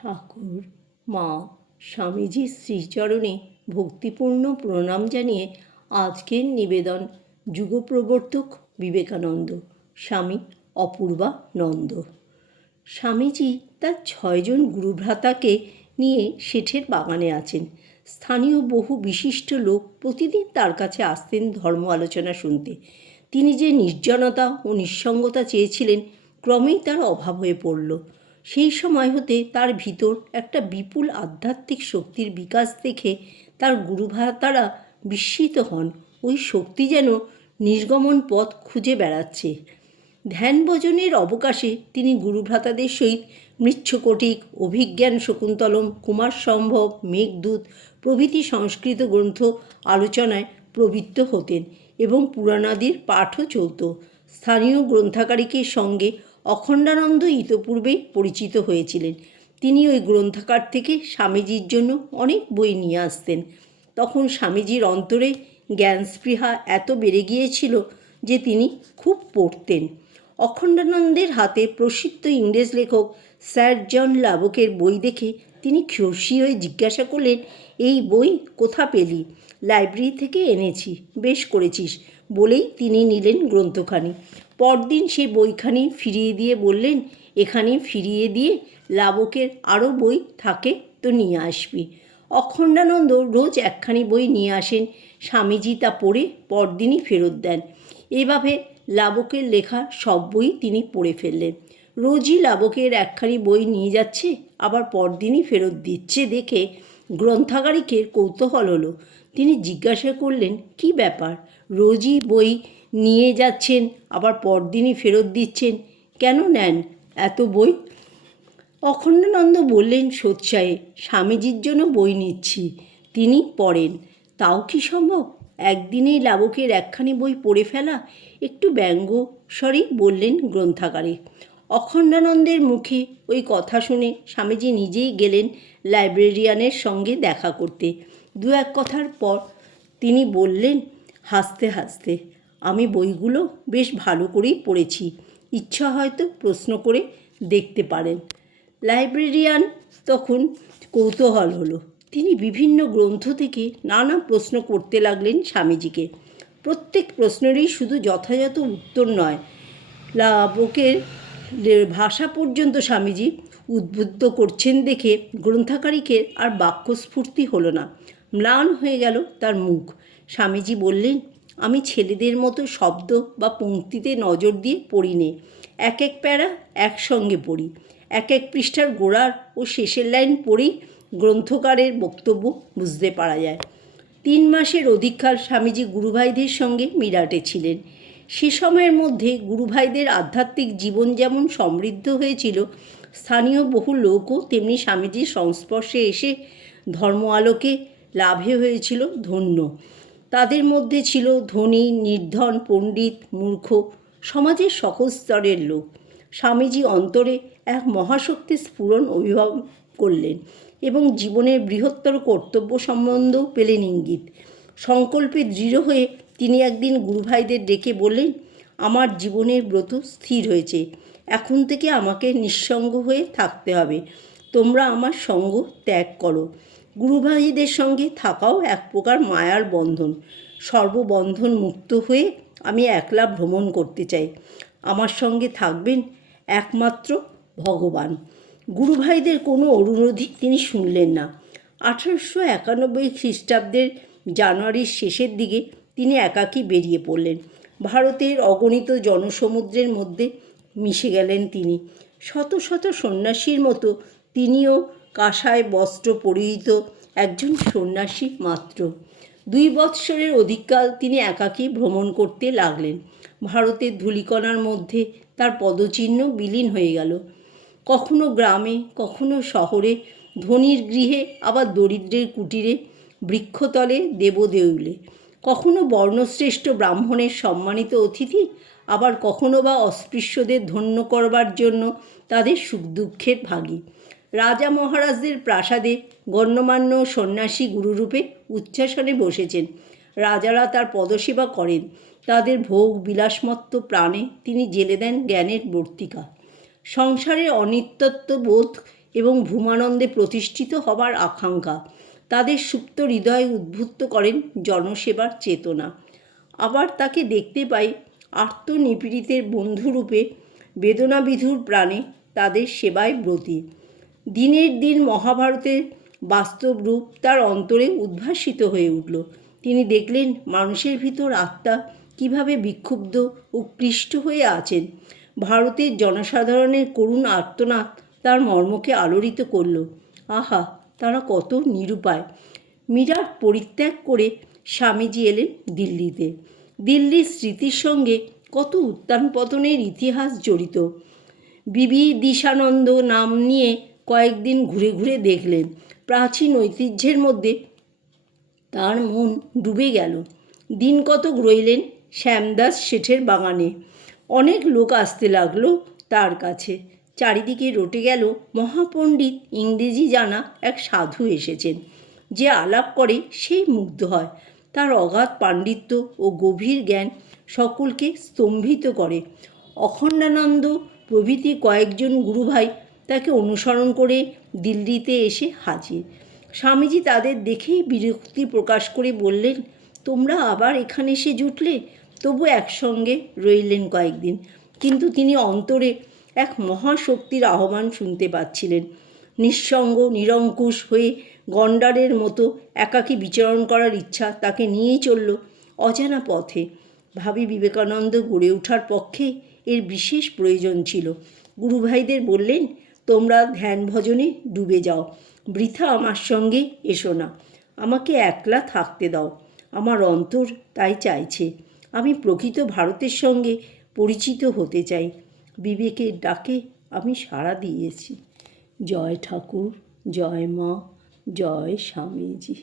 ঠাকুর মা স্বামীজির শ্রীচরণে ভক্তিপূর্ণ প্রণাম জানিয়ে আজকের নিবেদন যুগপ্রবর্তক বিবেকানন্দ স্বামী অপূর্বানন্দ। স্বামীজি তার 6 জন গুরুভ্রাতাকে নিয়ে শেঠের বাগানে আছেন। স্থানীয় বহু বিশিষ্ট লোক প্রতিদিন তার কাছে আসতেন ধর্ম আলোচনা শুনতে। তিনি যে নির্জনতা ও নিঃসঙ্গতা চেয়েছিলেন ক্রমেই তার অভাব হয়ে পড়ল। সেই সময় হতে তার ভিতর একটা বিপুল আধ্যাত্মিক শক্তির বিকাশ দেখে তার গুরুভ্রাতারা বিস্মিত হন। ওই শক্তি যেন নির্গমন পথ খুঁজে বেড়াচ্ছে। ধ্যান ভজনের অবকাশে তিনি গুরুভ্রাতাদের সহিত মৃচ্ছকটিক, অভিজ্ঞান শকুন্তলম, কুমার সম্ভব, মেঘদূত প্রভৃতি সংস্কৃত গ্রন্থ আলোচনায় প্রবৃত্ত হতেন এবং পুরাণাদির পাঠও চলত। স্থানীয় গ্রন্থাগারিকের সঙ্গে অখণ্ডানন্দ ইতপূর্বেই পরিচিত হয়েছিলেন। তিনি ওই গ্রন্থাগার থেকে স্বামীজির জন্য অনেক বই নিয়ে আসতেন। তখন স্বামীজির অন্তরে জ্ঞানস্পৃহা এত বেড়ে গিয়েছিল যে তিনি খুব পড়তেন। অখণ্ডানন্দের হাতে প্রসিদ্ধ ইংরেজ লেখক স্যার জন লাবকের বই দেখে তিনি খুশি হয়ে জিজ্ঞাসা করলেন, এই বই কোথা পেলি? লাইব্রেরি থেকে এনেছি। বেশ করেছিস বলেই তিনি নিলেন গ্রন্থখানি। পরদিন সেই বইখানি ফিরিয়ে দিয়ে বললেন, এখানে ফিরিয়ে দিয়ে লাবকের আরও বই থাকে তো নিয়ে আসবি। অখণ্ডানন্দ রোজ একখানি বই নিয়ে আসেন। স্বামীজি তা পড়ে পরদিনই ফেরত দেন। এভাবে লাবকের লেখা সব বই তিনি পড়ে ফেললেন। রোজই লাবকের একখানি বই নিয়ে যাচ্ছে আবার পরদিনই ফেরত দিচ্ছে দেখে গ্রন্থাগারিকের কৌতূহল হলো। তিনি জিজ্ঞাসা করলেন, কি ব্যাপার, রোজই বই নিয়ে যাচ্ছেন আবার পরদিনই ফেরত দিচ্ছেন, কেন নেন এত বই? অখণ্ডানন্দ বললেন সোৎসাহে, স্বামীজির জন্য বই নিচ্ছি, তিনি পড়েন। তাও কি সম্ভব একদিনেই লাবকের একখানি বই পড়ে ফেলা? একটু ব্যঙ্গ স্বরেই বললেন গ্রন্থাগারিক। অখণ্ডানন্দের মুখে ওই কথা শুনে স্বামীজি নিজেই গেলেন লাইব্রেরিয়ানের সঙ্গে দেখা করতে। দু এক কথার পর তিনি বললেন হাসতে হাসতে, আমি বইগুলো বেশ ভালো করেই পড়েছি, ইচ্ছা হয়তো প্রশ্ন করে দেখতে পারেন। লাইব্রেরিয়ান তখন কৌতূহল হলো। তিনি বিভিন্ন গ্রন্থ থেকে নানা প্রশ্ন করতে লাগলেন স্বামীজিকে। প্রত্যেক প্রশ্নেরই শুধু যথাযথ উত্তর নয়, লাবকের ভাষা পর্যন্ত স্বামীজি উদ্বুদ্ধ করছেন দেখে গ্রন্থাগারিকের আর বাক্যস্ফূর্তি হলো না। ম্লান হয়ে গেল তার মুখ। স্বামীজি বললেন, আমি ছেলেদের মতো শব্দ বা পংক্তিতে নজর দিয়ে পড়ি নে। এক এক প্যারা একসঙ্গে পড়ি। এক এক পৃষ্ঠার গোড়ার ও শেষের লাইন পড়েই গ্রন্থকারের বক্তব্য বুঝতে পারা যায়। 3 মাসের অধিককাল স্বামীজি গুরুভাইদের সঙ্গে মিরাটে ছিলেন। সে সময়ের মধ্যে গুরুভাইদের আধ্যাত্মিক জীবন যেমন সমৃদ্ধ হয়েছিল, স্থানীয় বহু লোকও তেমনি স্বামীজির সংস্পর্শে এসে ধর্ম আলোকে লাভে হয়েছিল ধন্য। তাদের মধ্যে ছিল ধনী, নির্ধন, পণ্ডিত, মূর্খ, সমাজের সকল স্তরের লোক। স্বামীজি অন্তরে এক মহাশক্তির স্ফুরণ অভিভব করলেন এবং জীবনের বৃহত্তর কর্তব্য সম্বন্ধেও পেলেন ইঙ্গিত। সংকল্পে দৃঢ় হয়ে তিনি একদিন গুরুভাইদের ডেকে বললেন, আমার জীবনের ব্রত স্থির হয়েছে, এখন থেকে আমাকে নিঃসঙ্গ হয়ে থাকতে হবে, তোমরা আমার সঙ্গ ত্যাগ করো। গুরুভাইদের সঙ্গে থাকাও এক প্রকার মায়ার বন্ধন। সর্ববন্ধন মুক্ত হয়ে আমি একলা ভ্রমণ করতে চাই, আমার সঙ্গে থাকবেন একমাত্র ভগবান। গুরুভাইদের কোনো অনুরোধই তিনি শুনলেন না। 1891 খ্রিস্টাব্দের জানুয়ারির শেষের দিকে তিনি একাকী বেরিয়ে পড়লেন। ভারতের অগণিত জনসমুদ্রের মধ্যে মিশে গেলেন তিনি। শত শত সন্ন্যাসীর মতো তিনিও কাষায় বস্ত্র পরিহিত একজন সন্ন্যাসী মাত্র। 2 বৎসরের অধিককাল তিনি একাকী ভ্রমণ করতে লাগলেন। ভারতের ধূলিকণার মধ্যে তার পদচিহ্ন বিলীন হয়ে গেল। কখনো গ্রামে, কখনো শহরে, ধনীর গৃহে, আবার দরিদ্রের কুটিরে, বৃক্ষতলে, দেবদেউলে, কখনো বর্ণশ্রেষ্ঠ ব্রাহ্মণের সম্মানিত অতিথি, আবার কখনো বা অস্পৃশ্যদের ধন্য করবার জন্য তাদের সুখ দুঃখের ভাগী। রাজা মহারাজদের প্রাসাদে গণ্যমান্য সন্ন্যাসী গুরুরূপে উচ্ছ্বাসনে বসেছেন। রাজারা তার পদসেবা করেন। তাদের ভোগ বিলাসমত্ত প্রাণে তিনি জেলে দেন জ্ঞানের বর্তিকা। সংসারের অনিত্যত্ব বোধ এবং ভূমানন্দে প্রতিষ্ঠিত হবার আকাঙ্ক্ষা তাদের সুপ্ত হৃদয়ে উদ্বুদ্ধ করেন জনসেবার চেতনা। আবার তাকে দেখতে পাই আর্তনিপীড়িতের বন্ধুরূপে বেদনাবিধুর প্রাণে তাদের সেবায় ব্রতী। দিনের দিন মহাভারতের বাস্তব রূপ তার অন্তরে উদ্ভাসিত হয়ে উঠল। তিনি দেখলেন মানুষের ভিতর আত্মা কিভাবে বিক্ষুব্ধ ও ক্লিষ্ট হয়ে আছেন। ভারতের জনসাধারণের করুণ আর্তনাদ তার মর্মকে আলোড়িত করল। আহা, তারা কত নিরুপায়! মিরাট পরিত্যাগ করে স্বামীজি এলেন দিল্লিতে। দিল্লির স্মৃতির সঙ্গে কত উত্থান পতনের ইতিহাস জড়িত। বিবিদিশানন্দ নাম নিয়ে কয়েকদিন ঘুরে ঘুরে দেখলেন। প্রাচীন ঐতিহ্যের মধ্যে তার মন ডুবে গেল। দিন কতক রইলেন শ্যামদাস শেঠের বাগানে। অনেক লোক আসতে লাগলো তার কাছে। চারিদিকে রটে গেল মহাপণ্ডিত ইংরেজি জানা এক সাধু এসেছেন। যে আলাপ করে সেই মুগ্ধ হয়। তার অগাধ পাণ্ডিত্য ও গভীর জ্ঞান সকলকে স্তম্ভিত করে। অখণ্ডানন্দ প্রভৃতি কয়েকজন গুরুভাই তাকে অনুসরণ করে দিল্লিতে এসে হাজির। স্বামীজি তাদের দেখেই বিরক্তি প্রকাশ করে বললেন, তোমরা আবার এখানে এসে জুটলে? তবু একসঙ্গে রইলেন কয়েকদিন। কিন্তু তিনি অন্তরে এক মহাশক্তির আহ্বান শুনতে পাচ্ছিলেন। নিঃসঙ্গ নিরঙ্কুশ হয়ে গণ্ডারের মতো একাকী বিচরণ করার ইচ্ছা তাকে নিয়েই চলল অজানা পথে। ভাবী বিবেকানন্দ গড়ে ওঠার পক্ষে এর বিশেষ প্রয়োজন ছিল। গুরুভাইদের বললেন, তোমরা ধ্যান ভজনে ডুবে যাও, বৃথা আমার সঙ্গে এসো না। আমাকে একলা থাকতে দাও। আমার অন্তর তাই চাইছে। আমি প্রকৃত ভারতের সঙ্গে পরিচিত হতে চাই। বিবেকের ডাকে আমি সাড়া দিয়েছি। জয় ঠাকুর, জয় মা, জয় স্বামীজি।